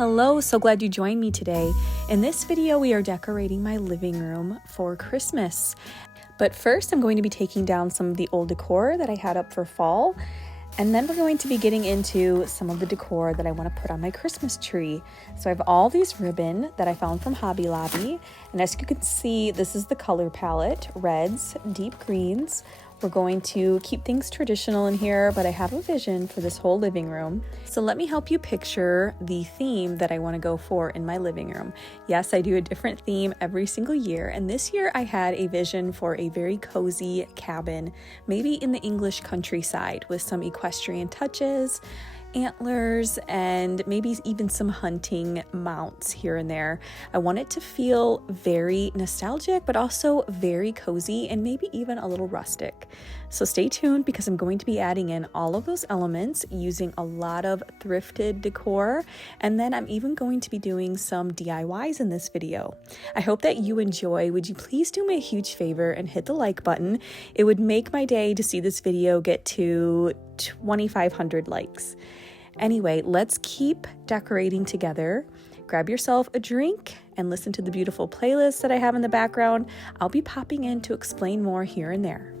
Hello, so glad you joined me today. In this video, we are decorating my living room for Christmas. But first, I'm going to be taking down some of the old decor that I had up for fall. And then we're going to be getting into some of the decor that I want to put on my Christmas tree. So I have all these ribbon that I found from Hobby Lobby. And as you can see, this is the color palette: reds, deep greens. We're going to keep things traditional in here, but I have a vision for this whole living room. So let me help you picture the theme that I want to go for in my living room. Yes, I do a different theme every single year, and this year I had a vision for a very cozy cabin, maybe in the English countryside with some equestrian touches, antlers, and maybe even some hunting mounts here and there. I want it to feel very nostalgic, but also very cozy and maybe even a little rustic. So stay tuned, because I'm going to be adding in all of those elements using a lot of thrifted decor. And then I'm even going to be doing some DIYs in this video. I hope that you enjoy. Would you please do me a huge favor and hit the like button? It would make my day to see this video get to 2,500 likes. Anyway, let's keep decorating together. Grab yourself a drink and listen to the beautiful playlist that I have in the background. I'll be popping in to explain more here and there.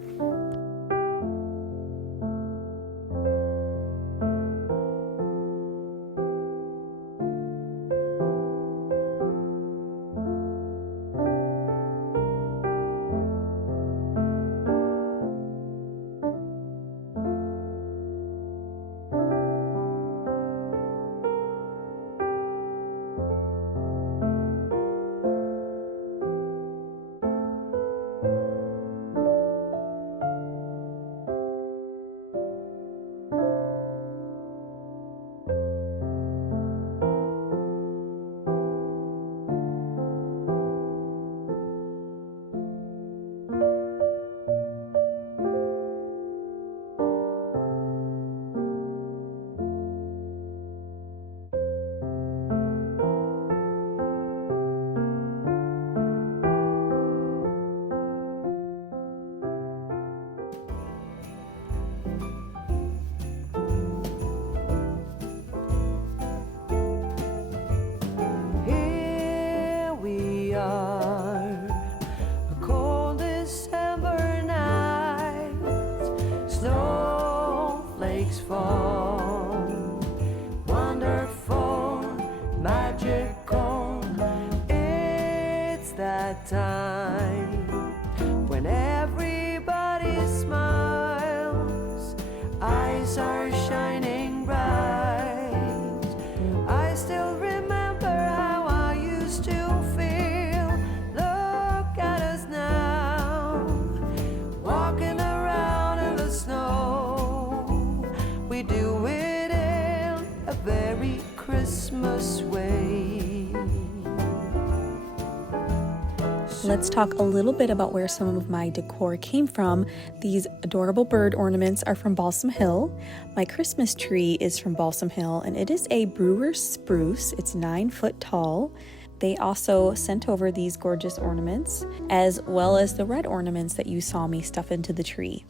Time when everybody smiles, eyes are shining bright. I still remember how I used to feel. Look at us now, walking around in the snow. We do it in a very Christmas way. Let's talk a little bit about where some of my decor came from. These adorable bird ornaments are from Balsam Hill. My Christmas tree is from Balsam Hill, and it is a brewer spruce. It's 9 foot tall. They also sent over these gorgeous ornaments, as well as the red ornaments that you saw me stuff into the tree.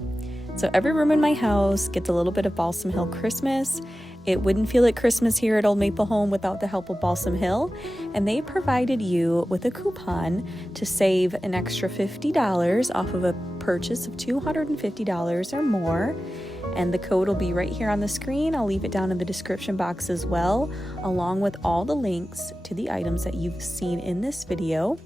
So every room in my house gets a little bit of Balsam Hill Christmas. It wouldn't feel like Christmas here at Old Maple Home without the help of Balsam Hill, and they provided you with a coupon to save an extra $50 off of a purchase of $250 or more. And the code will be right here on the screen. I'll leave it down in the description box as well, along with all the links to the items that you've seen in this video.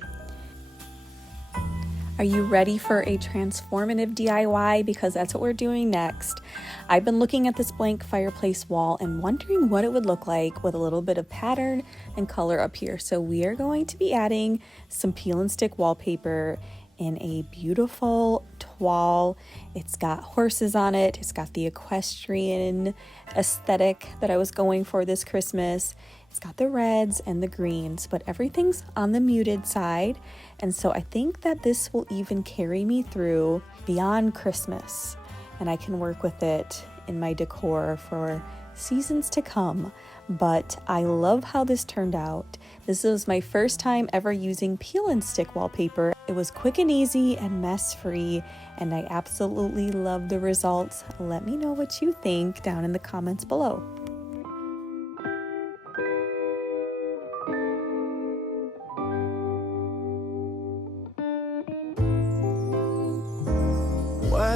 Are you ready for a transformative DIY? Because that's what we're doing next. I've been looking at this blank fireplace wall and wondering what it would look like with a little bit of pattern and color up here. So we are going to be adding some peel and stick wallpaper in a beautiful toile. It's got horses on it. It's got the equestrian aesthetic that I was going for this Christmas. It's got the reds and the greens, but everything's on the muted side. And so I think that this will even carry me through beyond Christmas, and I can work with it in my decor for seasons to come. But I love how this turned out. This was my first time ever using peel and stick wallpaper. It was quick and easy and mess-free, and I absolutely love the results. Let me know what you think down in the comments below.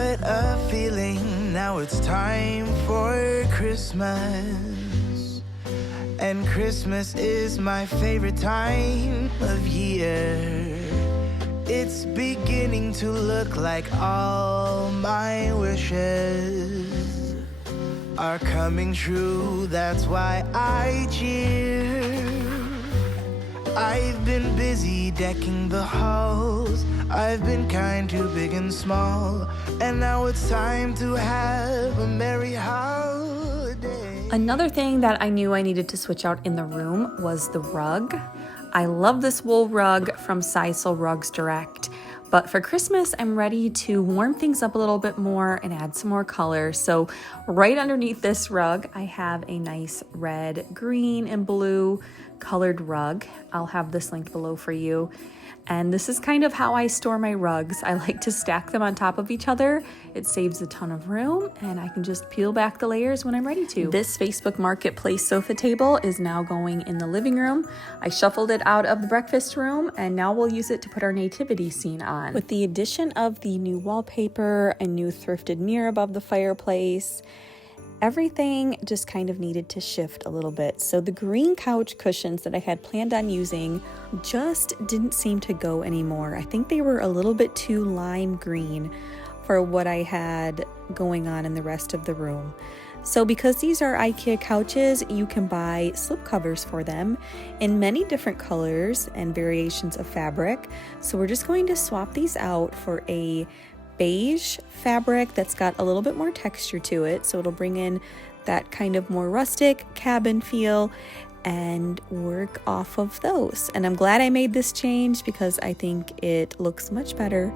What a feeling, now it's time for Christmas. And Christmas is my favorite time of year. It's beginning to look like all my wishes are coming true, that's why I cheer. I've been busy decking the halls, I've been kind to big and small, and now it's time to have a merry holiday. Another thing that I knew I needed to switch out in the room was the rug. I love this wool rug from Sisal Rugs Direct, but for Christmas I'm ready to warm things up a little bit more and add some more color. So right underneath this rug I have a nice red, green, and blue colored rug. I'll have this link below for you. And this is kind of how I store my rugs. I like to stack them on top of each other. It saves a ton of room and I can just peel back the layers when I'm ready to. This Facebook Marketplace sofa table is now going in the living room. I shuffled it out of the breakfast room and now we'll use it to put our nativity scene on. With the addition of the new wallpaper, a new thrifted mirror above the fireplace, everything just kind of needed to shift a little bit. So the green couch cushions that I had planned on using just didn't seem to go anymore. I think they were a little bit too lime green for what I had going on in the rest of the room. So because these are IKEA couches, you can buy slip covers for them in many different colors and variations of fabric. So we're just going to swap these out for a beige fabric that's got a little bit more texture to it, so it'll bring in that kind of more rustic cabin feel and work off of those. And I'm glad I made this change because I think it looks much better.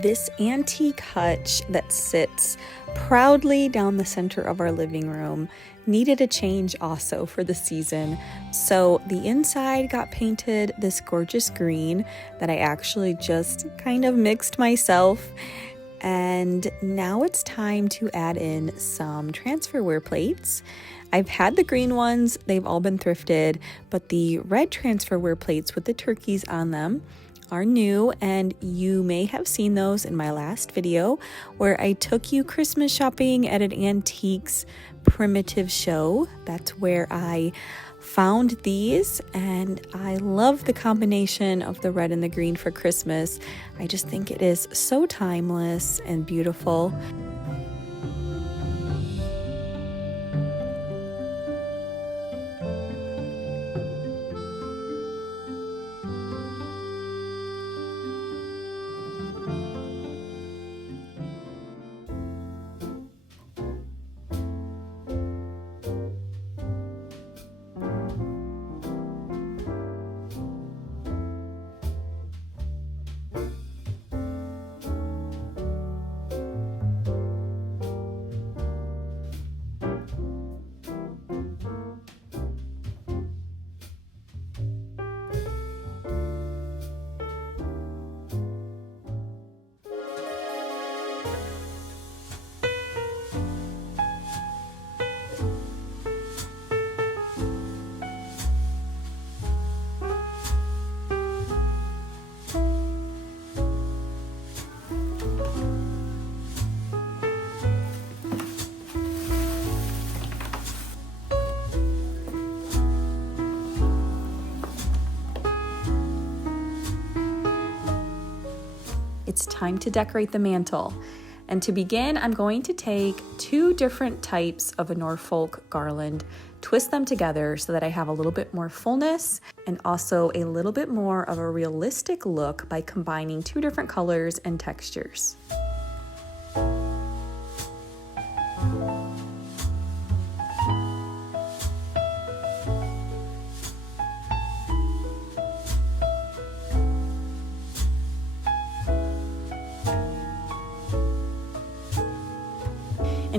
This antique hutch that sits proudly down the center of our living room needed a change also for the season. So the inside got painted this gorgeous green that I actually just kind of mixed myself. And now it's time to add in some transferware plates. I've had the green ones, they've all been thrifted, but the red transferware plates with the turkeys on them are new, and you may have seen those in my last video where I took you Christmas shopping at an antiques primitive show. That's where I found these, and I love the combination of the red and the green for Christmas. I just think it is so timeless and beautiful. It's time to decorate the mantle. And to begin, I'm going to take two different types of a Norfolk garland, twist them together so that I have a little bit more fullness and also a little bit more of a realistic look by combining two different colors and textures.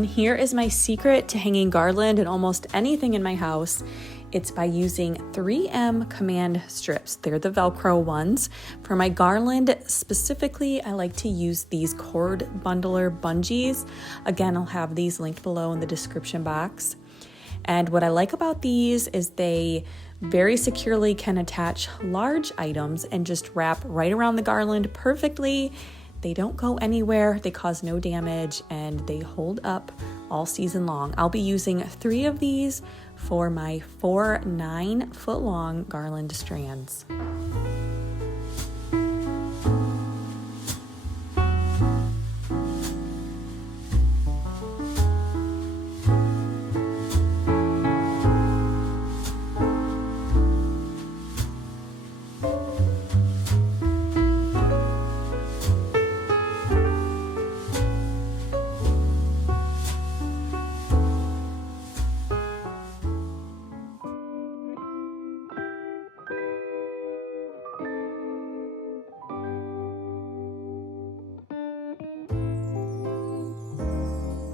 And here is my secret to hanging garland and almost anything in my house. It's by using 3M command strips. They're the Velcro ones. For my garland specifically, I like to use these cord bundler bungees. Again, I'll have these linked below in the description box. And what I like about these is they very securely can attach large items and just wrap right around the garland perfectly. They don't go anywhere, they cause no damage, and they hold up all season long. I'll be using 3 of these for my 4 9-foot long garland strands.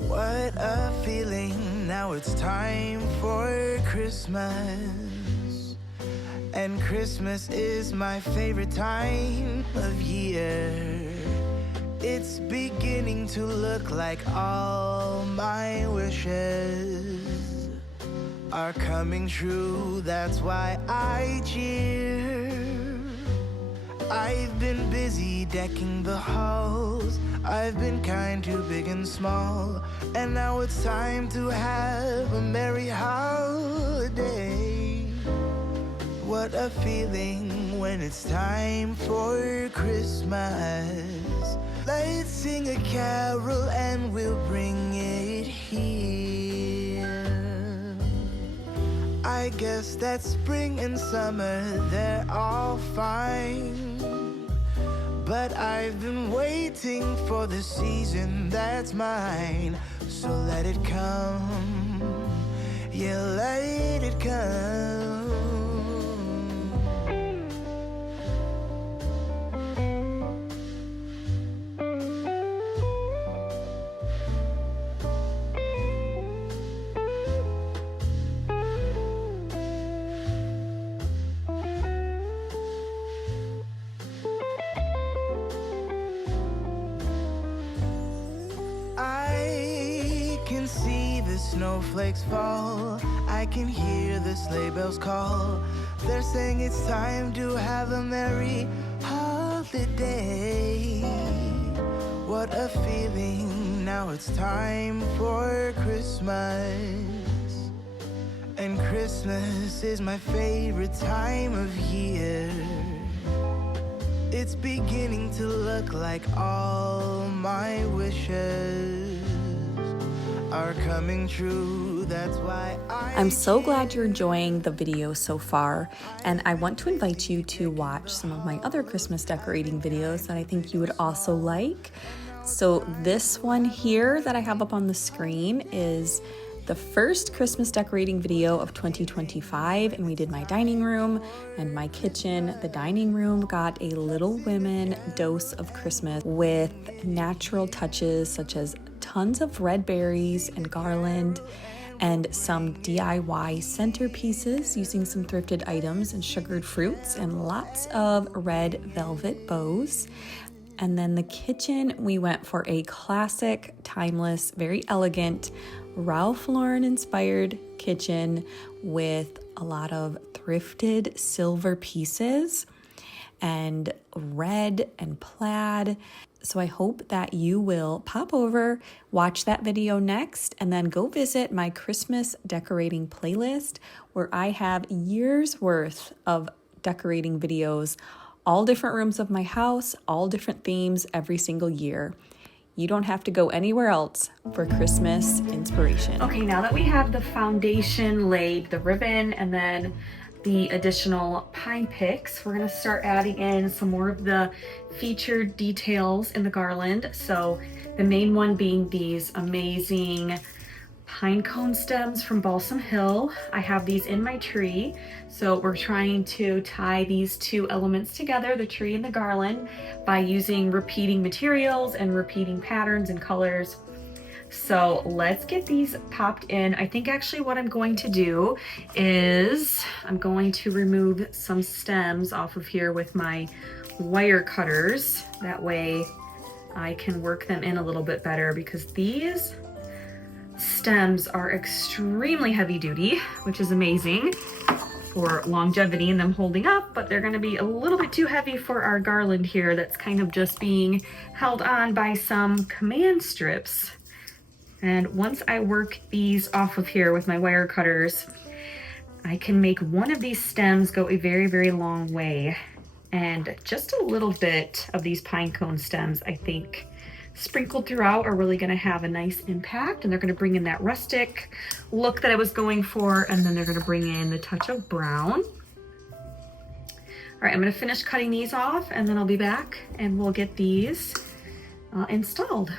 What a feeling, now it's time for Christmas. And Christmas is my favorite time of year. It's beginning to look like all my wishes are coming true, that's why I cheer. I've been busy decking the halls, I've been kind to big and small, and now it's time to have a merry holiday. What a feeling when it's time for Christmas. Let's sing a carol and we'll bring it here. I guess that spring and summer, they're all fine, but I've been waiting for the season that's mine. So let it come, yeah, let it come. See the snowflakes fall, I can hear the sleigh bells call. They're saying it's time to have a merry holiday. What a feeling, now it's time for Christmas. And Christmas is my favorite time of year. It's beginning to look like all my wishes are coming true, that's why I'm so glad you're enjoying the video so far, and I want to invite you to watch some of my other Christmas decorating videos that I think you would also like. So this one here that I have up on the screen is the first Christmas decorating video of 2025, and we did my dining room and my kitchen. The dining room got a Little Women dose of Christmas with natural touches such as tons of red berries and garland and some DIY centerpieces using some thrifted items and sugared fruits and lots of red velvet bows. And then the kitchen, we went for a classic, timeless, very elegant Ralph Lauren inspired kitchen with a lot of thrifted silver pieces and red and plaid. So I hope that you will pop over, watch that video next, and then go visit my Christmas decorating playlist where I have years worth of decorating videos, all different rooms of my house, all different themes every single year. You don't have to go anywhere else for Christmas inspiration. Okay, now that we have the foundation laid, the ribbon, and then the additional pine picks, we're gonna start adding in some more of the featured details in the garland. So the main one being these amazing pine cone stems from Balsam Hill. I have these in my tree. So we're trying to tie these two elements together, the tree and the garland, by using repeating materials and repeating patterns and colors. So let's get these popped in. I think actually what I'm going to do is I'm going to remove some stems off of here with my wire cutters. That way I can work them in a little bit better, because these stems are extremely heavy duty, which is amazing for longevity and them holding up, but they're going to be a little bit too heavy for our garland here that's kind of just being held on by some command strips. And once I work these off of here with my wire cutters, I can make one of these stems go a very, very long way. And just a little bit of these pine cone stems, I think, sprinkled throughout are really going to have a nice impact, and they're going to bring in that rustic look that I was going for, and then they're going to bring in the touch of brown. All right, I'm going to finish cutting these off, and then I'll be back and we'll get these installed.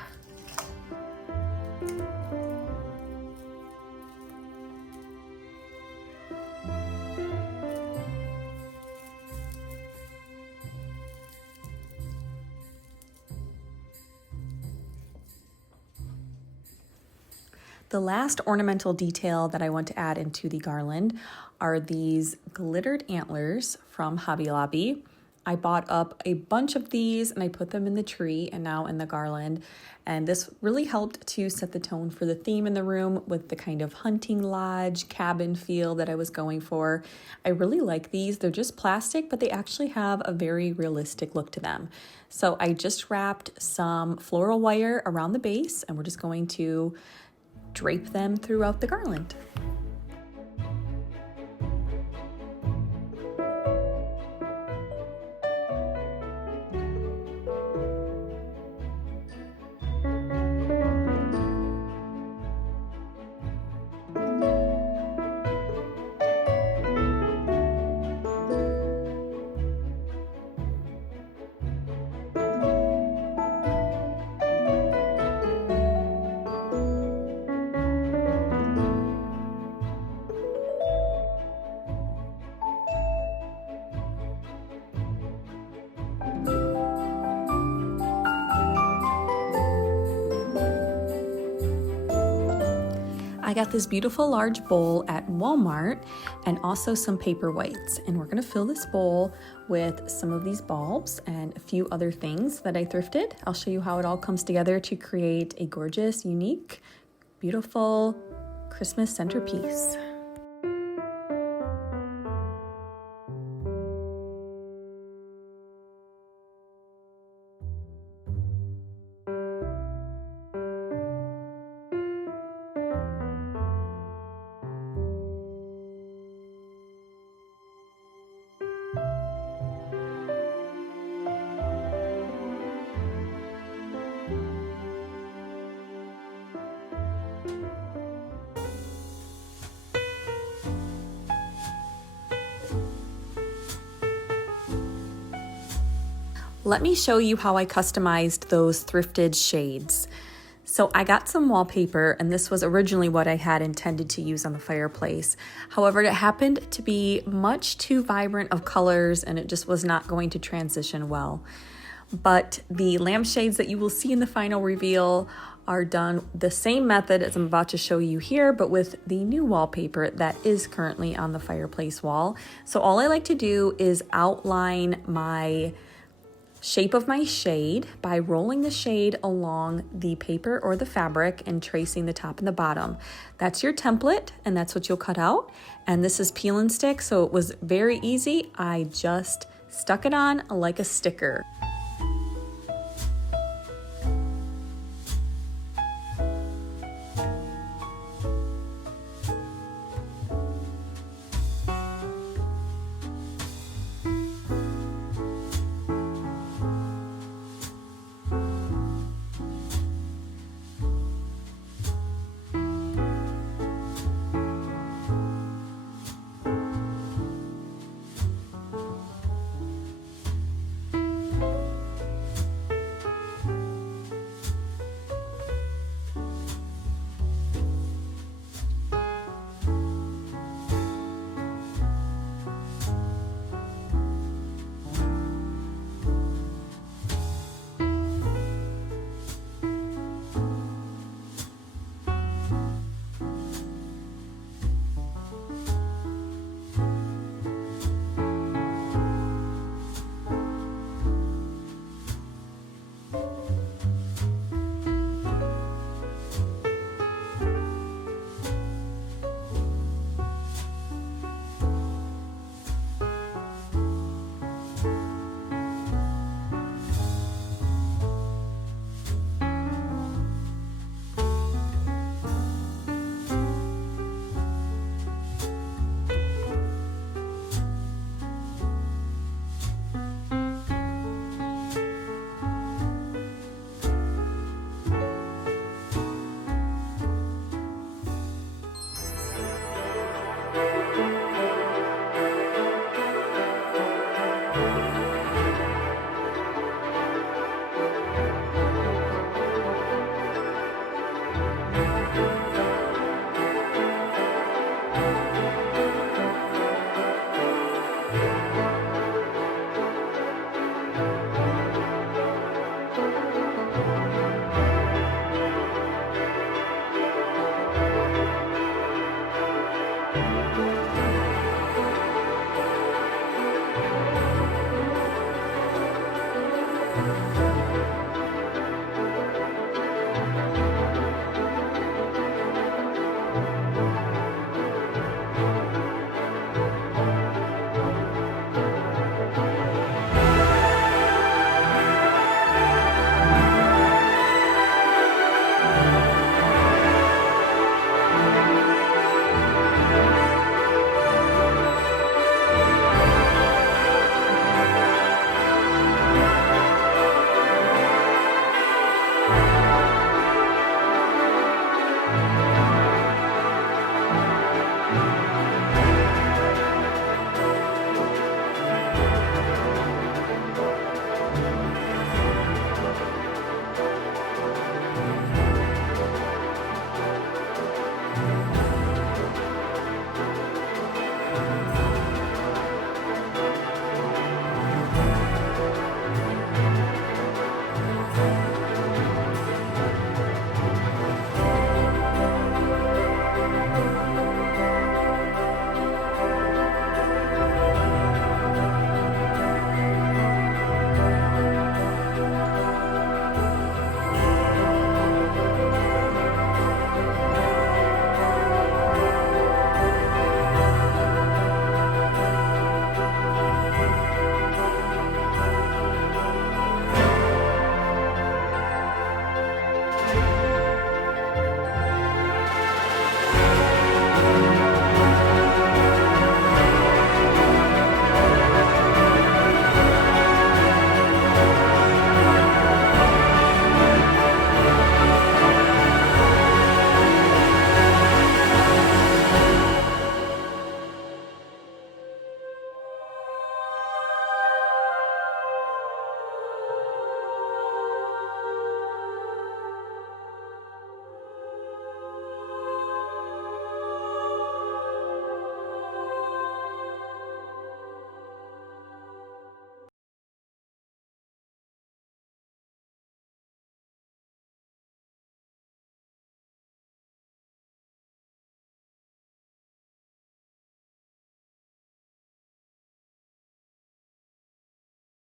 The last ornamental detail that I want to add into the garland are these glittered antlers from Hobby Lobby. I bought up a bunch of these and I put them in the tree and now in the garland. And this really helped to set the tone for the theme in the room with the kind of hunting lodge cabin feel that I was going for. I really like these. They're just plastic, but they actually have a very realistic look to them. So I just wrapped some floral wire around the base, and we're just going to drape them throughout the garland. I got this beautiful large bowl at Walmart and also some paper whites, and we're gonna fill this bowl with some of these bulbs and a few other things that I thrifted. I'll show you how it all comes together to create a gorgeous, unique, beautiful Christmas centerpiece. Let me show you how I customized those thrifted shades. So I got some wallpaper, and this was originally what I had intended to use on the fireplace. However, it happened to be much too vibrant of colors, and it just was not going to transition well. But the lampshades that you will see in the final reveal are done the same method as I'm about to show you here, but with the new wallpaper that is currently on the fireplace wall. So all I like to do is outline my shape of my shade by rolling the shade along the paper or the fabric and tracing the top and the bottom. That's your template, and that's what you'll cut out. And this is peel and stick, so it was very easy. I just stuck it on like a sticker.